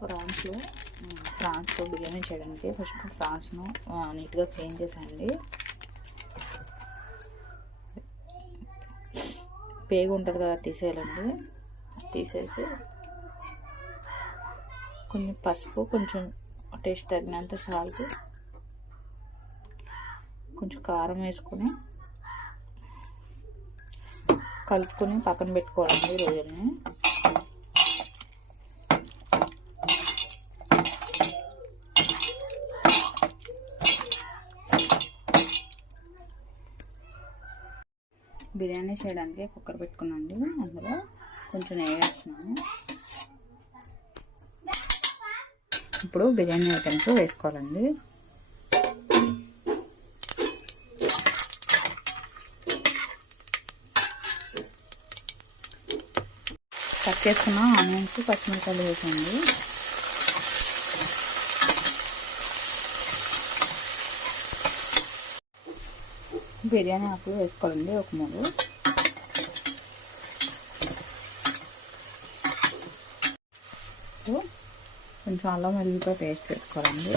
ప్రాన్స్లో బిర్యానీ చేయడానికి ఫస్ట్ ప్రాన్స్ను నీట్గా క్లీన్ చేసేయండి. పేగు ఉంటుంది కదా, తీసేయాలండి. తీసేసి కొంచెం పసుపు, కొంచెం టేస్ట్ తగినంత సాల్ట్, కొంచెం కారం వేసుకొని కలుపుకొని పక్కన పెట్టుకోవాలండి రొయ్యల్ని. బిర్యానీ చేయడానికి కుక్కర్ పెట్టుకున్నాండి. అందులో కొంచెం నెయ్యి వేస్తున్నాను. ఇప్పుడు బిర్యానీ ఐటమ్స్ వేసుకోవాలండి. కట్ చేసుకున్న ఆనియన్స్, పచ్చిమిరపకాయలు వేసండి. బిర్యానీ ఆకులు వేసుకోవాలండి, ఒక 3. కొంచెం అల్లం వెల్లుల్లిపాయ పేస్ట్ వేసుకోవాలండి.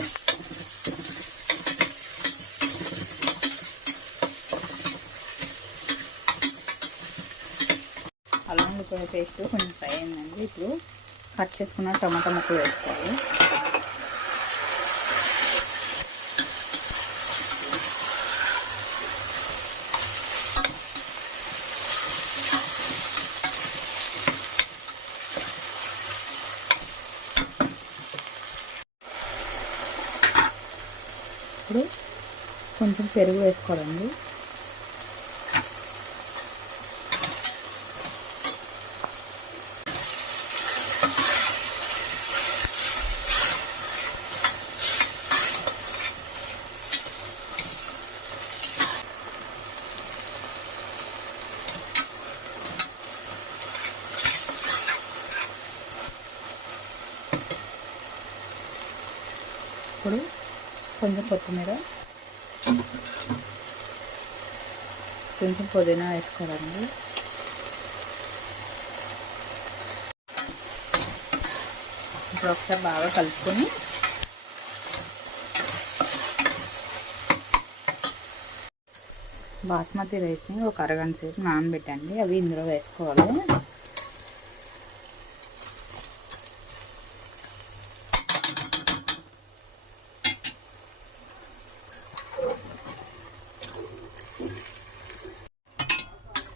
అల్లం వెల్లుల్లిపాయ పేస్ట్ కొంచెం ఫ్రై అయిందండి. ఇప్పుడు కట్ చేసుకున్న టమాటా ముక్కలు వేసుకోవాలి. ఇప్పుడు కొంచెం పెరుగు వేసుకోవాలండి. ఇప్పుడు కొంచెం కొత్తిమీర, కొంచెం పుదీనా వేసుకోవాలండి. ఇప్పుడు ఒకసారి బాగా కలుపుకొని బాస్మతి రైస్ని ఒక అరగంట సేపు నానబెట్టండి. అవి ఇందులో వేసుకోవాలి.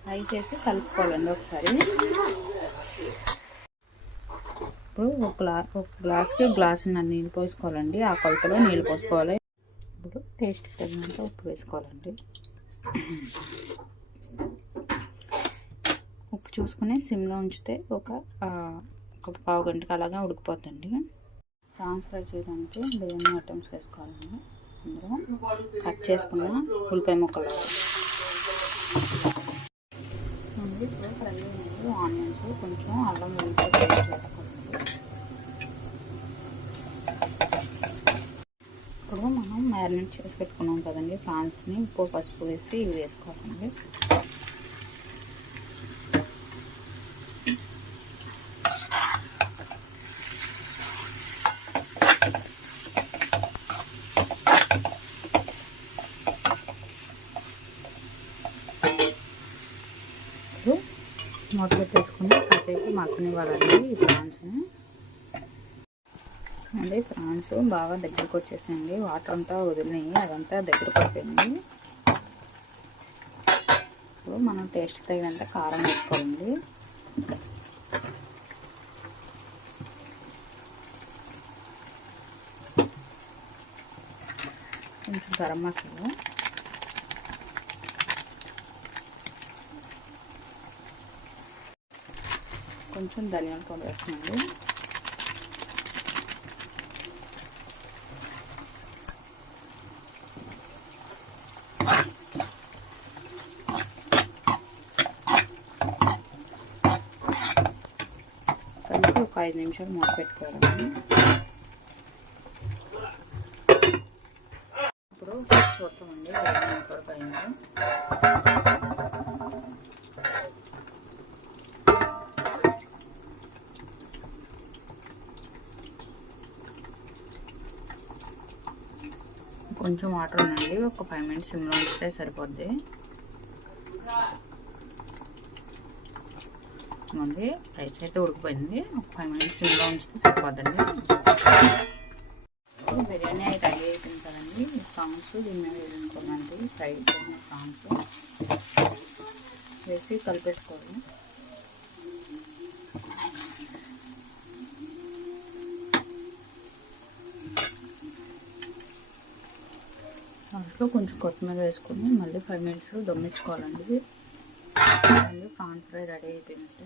ఫ్రై చేసి కలుపుకోవాలండి ఒకసారి. ఇప్పుడు ఒక గ్లాస్కి గ్లాసున్నర నీళ్ళు పోసుకోవాలండి. ఆ కొలతలో నీళ్ళు పోసుకోవాలి. ఇప్పుడు టేస్ట్ తగినంత ఉప్పు వేసుకోవాలండి. ఉప్పు చూసుకుని సిమ్లో ఉంచితే ఒక పావు గంటకు అలాగా ఉడికిపోతుంది. ప్రాన్స్ ఫ్రై చేయడానికి బిర్యానీ ఐటమ్స్ వేసుకోవాలండి. అందులో కట్ చేసుకున్న ఉల్లిపాయ ముక్కలు, ఇప్పుడు ఫ్రై అయ్యింది ఆనియన్స్, కొంచెం అల్లం వెల్లుల్లిపాయ పేస్ట్ వేసుకోవాలి. ఇప్పుడు మనం మ్యారినేట్ చేసి పెట్టుకున్నాం కదండి ప్రాన్స్ని, ఉప్పు పసుపు వేసి ఇవి వేసుకోవాలండి. మూత పెట్టేసుకుని కాసేపు మగ్గనివ్వాలండి ఈ ప్రాన్స్ని. అండి ప్రాన్స్ బాగా దగ్గరకు వచ్చేసాయండి. వాటర్ అంతా వదిలినాయి, అదంతా దగ్గర పడిపోయింది. ఇప్పుడు మనం టేస్ట్ తగినంత కారం వేసుకోవాలండి. కొంచెం గరం మసాలా, కొంచెం ధనియాల పౌడర్ వేస్తున్నాండి. కలిపి ఒక 5 నిమిషాలు మూత పెట్టుకోవాలండి. ఇప్పుడు చూద్దామండి వరకు అయింది. కొంచెం వాటర్ ఉందండి, ఒక 5 మినిట్స్ సిమ్లో ఉంచితే సరిపోద్ది. మళ్ళీ రైస్ అయితే ఉడికిపోయింది, ఒక 5 మినిట్స్ సిమ్లో ఉంచితే సరిపోద్దండి. బిర్యానీ అయితే రెడీ అయిపోయింది కదండి. ప్రాన్స్ దీని మీద వేసుకోవాలండి, ఫ్రై చేసిన ప్రాన్స్ వేసి కలిపేసుకోవాలి. లాస్ట్లో కొంచెం కొత్తిమీర వేసుకొని మళ్ళీ 5 మినిట్స్లో దమ్మించుకోవాలండి. ప్రాన్స్ ఫ్రై రెడీ అయిపోయినట్టు.